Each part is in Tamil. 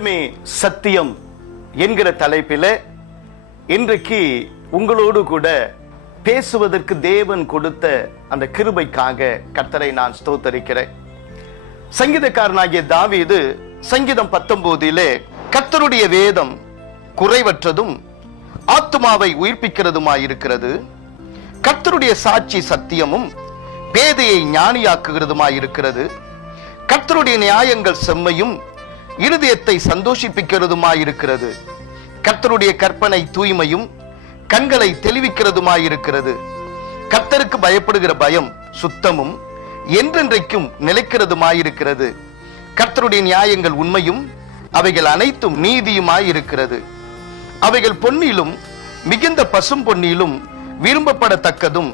வேதமே சத்தியம் என்கிற தலைப்பில் இன்றைக்கு உங்களோடு கூட பேசுவதற்கு தேவன் கொடுத்த அந்த கிருபைக்காக கர்த்தரை நான் ஸ்தோத்தரிக்கிறேன். சங்கீதக்காரனாகிய தாவீது சங்கீதம் 19 கர்த்தருடைய வேதம் குறைவற்றதும் ஆத்துமாவை உயிர்ப்பிக்கிறதுமாயிருக்கிறது, கர்த்தருடைய சாட்சி சத்தியமும் பேதையை ஞானியாக்குகிறதுமாயிருக்கிறது, கர்த்தருடைய நியாயங்கள் செம்மையும் இருதயத்தை சந்தோஷிப்பிக்கிறதுமாயிருக்கிறது, கர்த்தருடைய கற்பனை தூய்மையும் கண்களை தெளிவிக்கிறதுமாயிருக்கிறது, கர்த்தருக்கு பயப்படுகிற பயம் சுத்தமும் என்றென்றைக்கும் நிலைக்கிறதுமாயிருக்கிறது, கர்த்தருடைய நியாயங்கள் உண்மையும் அவைகள் அனைத்தும் நீதியுமாயிருக்கிறது, அவைகள் பொன்னிலும் மிகுந்த பசும் பொன்னிலும் விரும்பப்படத்தக்கதும்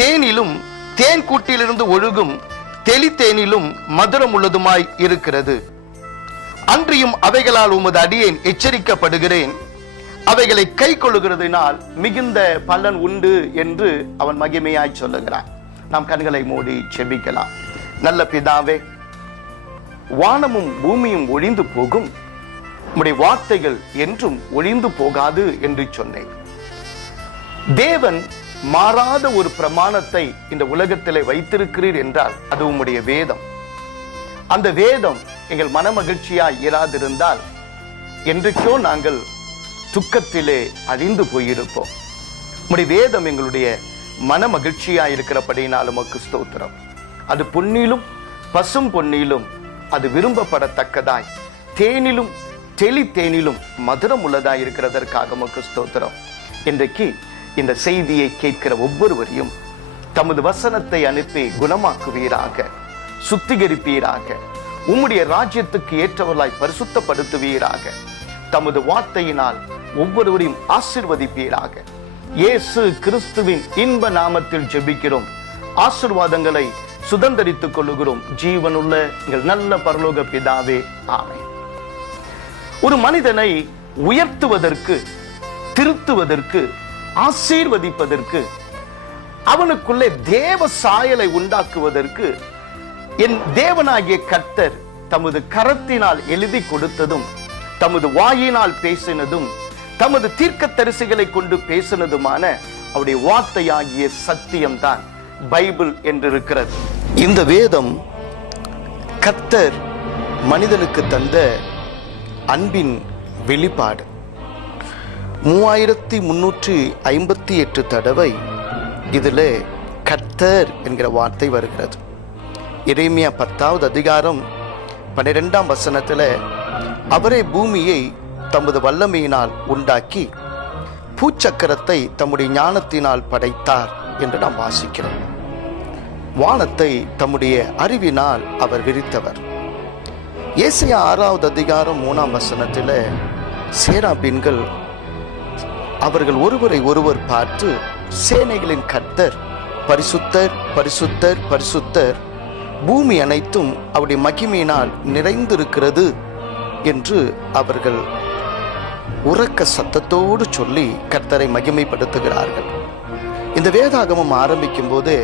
தேனிலும் தேன் கூட்டிலிருந்து ஒழுகும் தெளித்தேனிலும் மதுரம் உள்ளதுமாய் இருக்கிறது. அன்றியும் அவைகளால் உமது அடியேன் எச்சரிக்கப்படுகிறேன், அவைகளை கை கொள்ளுகிறதினால் மிகுந்த பலன் உண்டு என்று அவன் மகிமையாய் சொல்லுகிறான். நாம் கண்களை மூடி செபிக்கலாம். நல்ல பிதாவே, வானமும் பூமியும் ஒழிந்து போகும், உம்முடைய வார்த்தைகள் என்றும் ஒழிந்து போகாது என்று சொன்னேன். தேவன் மாறாத ஒரு பிரமாணத்தை இந்த உலகத்திலே வைத்திருக்கிறீர் என்றால் அது உம்முடைய வேதம். அந்த வேதம் எங்கள் மன மகிழ்ச்சியாய் இராதிருந்தால் என்றைக்கோ நாங்கள் துக்கத்திலே அழிந்து போயிருப்போம். உம்முடைய வேதம் எங்களுடைய மன மகிழ்ச்சியாய் இருக்கிறபடினால் உமக்கு ஸ்தோத்திரம். அது பொன்னிலும் பசும் பொன்னிலும் அது விரும்பப்படத்தக்கதாய் தேனிலும் தெளித்தேனிலும் மதுரம் உள்ளதாய் இருக்கிறதற்காக உமக்கு ஸ்தோத்திரம். இன்றைக்கு இந்த செய்தியை கேட்கிற ஒவ்வொருவரையும் தமது வசனத்தை அனுப்பி குணமாக்குவீராக, சுத்திகரிப்பீராக, உம்முடைய ராஜ்யத்துக்கு ஏற்றவர்களாய் பரிசுத்தப்படுத்துவீராக, தமது வார்த்தையினால் ஒவ்வொருவரையும் ஆசீர்வதிப்பீராக. இயேசு கிறிஸ்துவின் இன்ப நாமத்தில் ஜெபிக்கிறோம். ஆசீர்வாதங்களை சுதந்தரித்துக் கொள்ளுகிறோம். ஜீவனுள்ள எங்கள் நல்ல பரலோக பிதாவே, ஆமென். ஒரு மனிதனை உயர்த்துவதற்கு, திருத்துவதற்கு, ஆசீர்வதிப்பதற்கு, அவனுக்குள்ளே தேவ சாயலை உண்டாக்குவதற்கு என் தேவனாகிய கர்த்தர் தமது கரத்தினால் எழுதி கொடுத்ததும், தமது வாயினால் பேசினதும், தமது தீர்க்கதரிசிகளை கொண்டு பேசினதுமான அவருடைய வார்த்தையாகிய சத்தியம்தான் பைபிள் என்றிருக்கிறது. இந்த வேதம் கர்த்தர் மனிதனுக்கு தந்த அன்பின் வெளிப்பாடு. 3358 தடவை இதில் கர்த்தர் என்கிற வார்த்தை வருகிறது. எரேமியா 10வது அதிகாரம் 12ஆம் வசனத்தில் அவரே பூமியை தமது வல்லமையினால் உண்டாக்கி பூச்சக்கரத்தை தம்முடைய ஞானத்தினால் படைத்தார் என்று நாம் வாசிக்கிறோம். வானத்தை தம்முடைய அறிவினால் அவர் விரித்தவர். ஏசாயா 6வது அதிகாரம் 3ஆம் வசனத்தில் சேராபீன்கள் அவர்கள் ஒருவரை ஒருவர் பார்த்து சேனைகளின் கர்த்தர் பரிசுத்தர் பரிசுத்தர் பரிசுத்தர், பூமி அனைத்தும் அவருடைய மகிமையினால் நிறைந்திருக்கிறது என்று அவர்கள் உரக்க சத்தத்தோடு சொல்லி கர்த்தரை மகிமைப்படுத்துகிறார்கள். இந்த வேதாகமம் ஆரம்பிக்கும் போது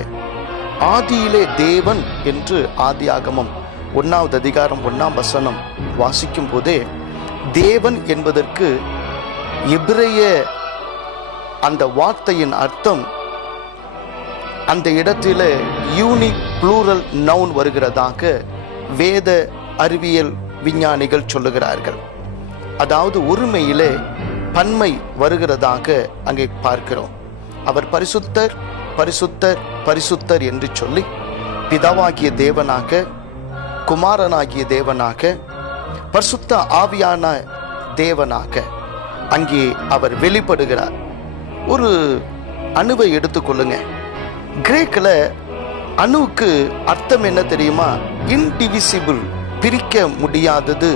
ஆதியிலே தேவன் என்று ஆதியாகமம் 1வது அதிகாரம் 1ஆம் வசனம் வாசிக்கும் போதே தேவன் என்பதற்கு எபிரேய அந்த வார்த்தையின் அர்த்தம் அந்த இடத்திலே யூனிக் ப்ளூரல் நவுன் வருகிறதாக வேத அறிவியல் விஞ்ஞானிகள் சொல்லுகிறார்கள். அதாவது ஒருமையிலே பன்மை வருகிறதாக அங்கே பார்க்கிறோம். அவர் பரிசுத்தர் பரிசுத்தர் பரிசுத்தர் என்று சொல்லி பிதாவாகிய தேவனாக, குமாரனாகிய தேவனாக, பரிசுத்த ஆவியான தேவனாக அங்கே அவர் வெளிப்படுகிறார். ஒரு அணுவை எடுத்துக்கொள்ளுங்க. கிரேக்கில் அணுவுக்கு அர்த்தம் என்ன தெரியுமா? இன்டிவிசிபிள், பிரிக்க முடியாதது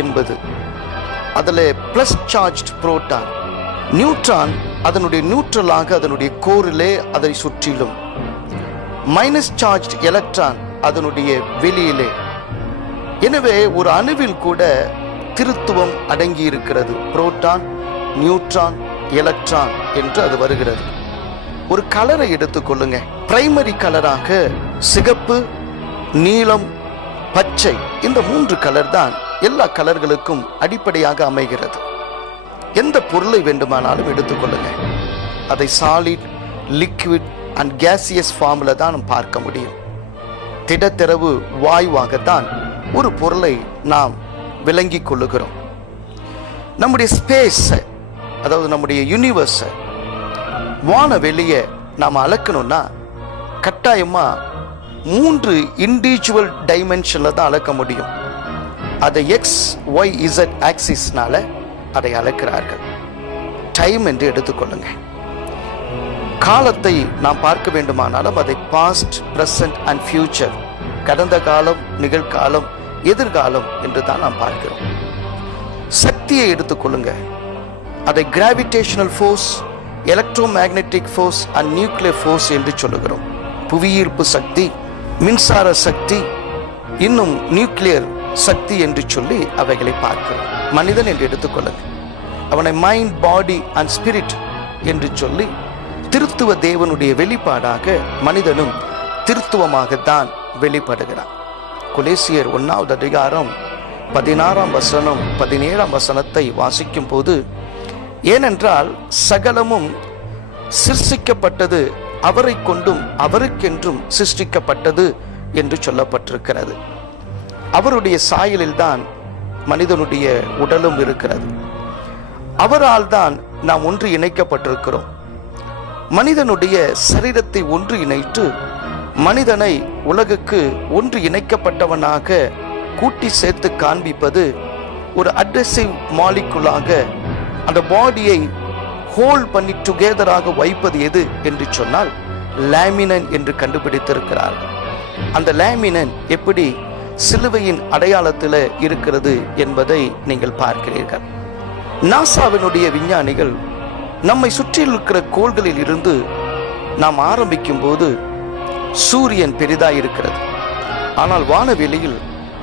என்பது. அதில் பிளஸ் சார்ஜ் புரோட்டான், நியூட்ரான் அதனுடைய நியூட்ரலாக அதனுடைய கோரிலே அதை சுற்றிலும், மைனஸ் சார்ஜ் எலக்ட்ரான் அதனுடைய வெளியிலே. எனவே ஒரு அணுவில் கூட திருத்துவம் அடங்கி இருக்கிறது. புரோட்டான், நியூட்ரான், எலக்ட்ரான் என்று அது வருகிறது. ஒரு கலரை எடுத்துக்கொள்ளுங்க. பிரைமரி கலராக சிகப்பு, நீலம், பச்சை, இந்த 3 கலர் தான் எல்லா கலர்களுக்கும் அடிப்படையாக அமைகிறது. எந்த பொருளை வேண்டுமானாலும் எடுத்துக்கொள்ளுங்க, அதை சாலிட், லிக்விட் அண்ட் கேசியஸ் ஃபார்மில் தான் நாம் பார்க்க முடியும். திடத்திரவு வாயுவாகத்தான் ஒரு பொருளை நாம் விளங்கி கொள்ளுகிறோம். நம்முடைய ஸ்பேஸ், அதாவது நம்முடைய யூனிவர்ஸை, வானவெளியை நாம் அளக்கணும்னா கட்டாயமா 3 இண்டிவிஜுவல் டைமென்ஷன்ல தான் அளக்க முடியும். அதை XYZ ஆக்சிஸ்னால அதை அளக்கிறார்கள். டைம் என்று எடுத்துக்கொள்ளுங்க. காலத்தை நாம் பார்க்க வேண்டுமானாலும் அதை பாஸ்ட், பிரசன்ட் அண்ட் ஃபியூச்சர், கடந்த காலம், நிகழ்காலம், எதிர்காலம் என்று தான் நாம் பார்க்கிறோம். சக்தியை எடுத்துக்கொள்ளுங்க. அதை gravitational force, electro magnetic force and nuclear force என்று சொல்லுகிறோம். புவியீர்ப்பு சக்தி, மின்சார சக்தி, இன்னும் நியூக்ளியர் சக்தி என்று சொல்லி அவைகளை பார்க்கிறோம். மனிதன் என்று எடுத்துக்கொள்ளுங்க. அவனை மைண்ட், பாடி அண்ட் ஸ்பிரிட் என்று சொல்லி திருத்துவ தேவனுடைய வெளிப்பாடாக மனிதனும் திருத்துவமாகத்தான் வெளிப்படுகிறான். கொலேசியர் 1வது அதிகாரம் 16ஆம் வசனம் 17ஆம் வசனத்தை வாசிக்கும் போது, ஏனென்றால் சகலமும் சிருஷ்டிக்கப்பட்டது அவரை கொண்டும் அவருக்கென்றும் சிருஷ்டிக்கப்பட்டது என்று சொல்லப்பட்டிருக்கிறது. அவருடைய சாயலில்தான் மனிதனுடைய உடலும் இருக்கிறது. அவரால் தான் நாம் ஒன்று இணைக்கப்பட்டிருக்கிறோம். மனிதனுடைய சரீரத்தை ஒன்று இணைத்து மனிதனை உலகுக்கு ஒன்று இணைக்கப்பட்டவனாக கூட்டி சேர்த்து காண்பிப்பது, ஒரு அட்ரெசிவ் மாலிகுலாக அந்த பாடியை ஹோல்ட் பண்ணி டுகெதராக வைப்பது எது என்று சொன்னால் லேமினன் என்று கண்டுபிடித்திருக்கிறார்கள். அந்த லேமினன் எப்படி சிலுவையின் அடையாளத்தில் இருக்கிறது என்பதை நீங்கள் பார்க்கிறீர்கள். நாசாவினுடைய விஞ்ஞானிகள் நம்மை சுற்றில் இருக்கிற கோள்களில் இருந்து நாம் ஆரம்பிக்கும் போது சூரியன் பெரிதாய் இருக்கிறது. ஆனால் வானவெளியில்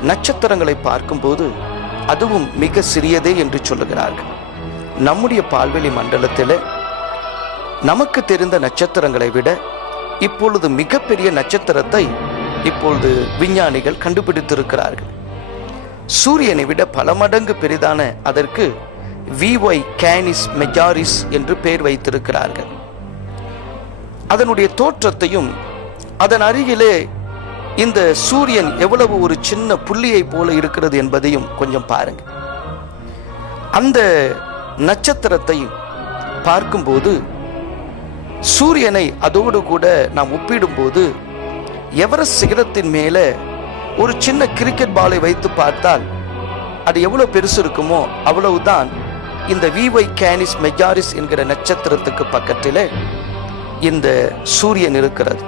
நட்சத்திரங்களை பார்க்கும்போது அதுவும் மிக சிறியதே என்று சொல்லுகிறார்கள். நம்முடைய பால்வெளி மண்டலத்தில் நமக்கு தெரிந்த நட்சத்திரங்களை விட இப்பொழுது மிகப்பெரிய நட்சத்திரத்தை இப்பொழுது விஞ்ஞானிகள் கண்டுபிடித்திருக்கிறார்கள். சூரியனை விட பல மடங்கு பெரிதான அதற்கு VY கேனிஸ் மெஜாரிஸ் என்று பெயர் வைத்திருக்கிறார்கள். அதனுடைய தோற்றத்தையும் அதன் அருகிலே இந்த சூரியன் எவ்வளவு ஒரு சின்ன புள்ளியை போல இருக்கிறது என்பதையும் கொஞ்சம் பாருங்க. அந்த நட்சத்திரத்தை பார்க்கும்போது சூரியனை அதோடு கூட நாம் ஒப்பிடும்போது எவரெஸ்ட் சிகரத்தின் மேலே ஒரு சின்ன கிரிக்கெட் பாலை வைத்து பார்த்தால் அது எவ்வளவு பெருசு இருக்குமோ அவ்வளவுதான் இந்த VY கேனிஸ் மெஜாரிஸ் என்கிற நட்சத்திரத்துக்கு பக்கத்திலே இந்த சூரியன் இருக்கிறது.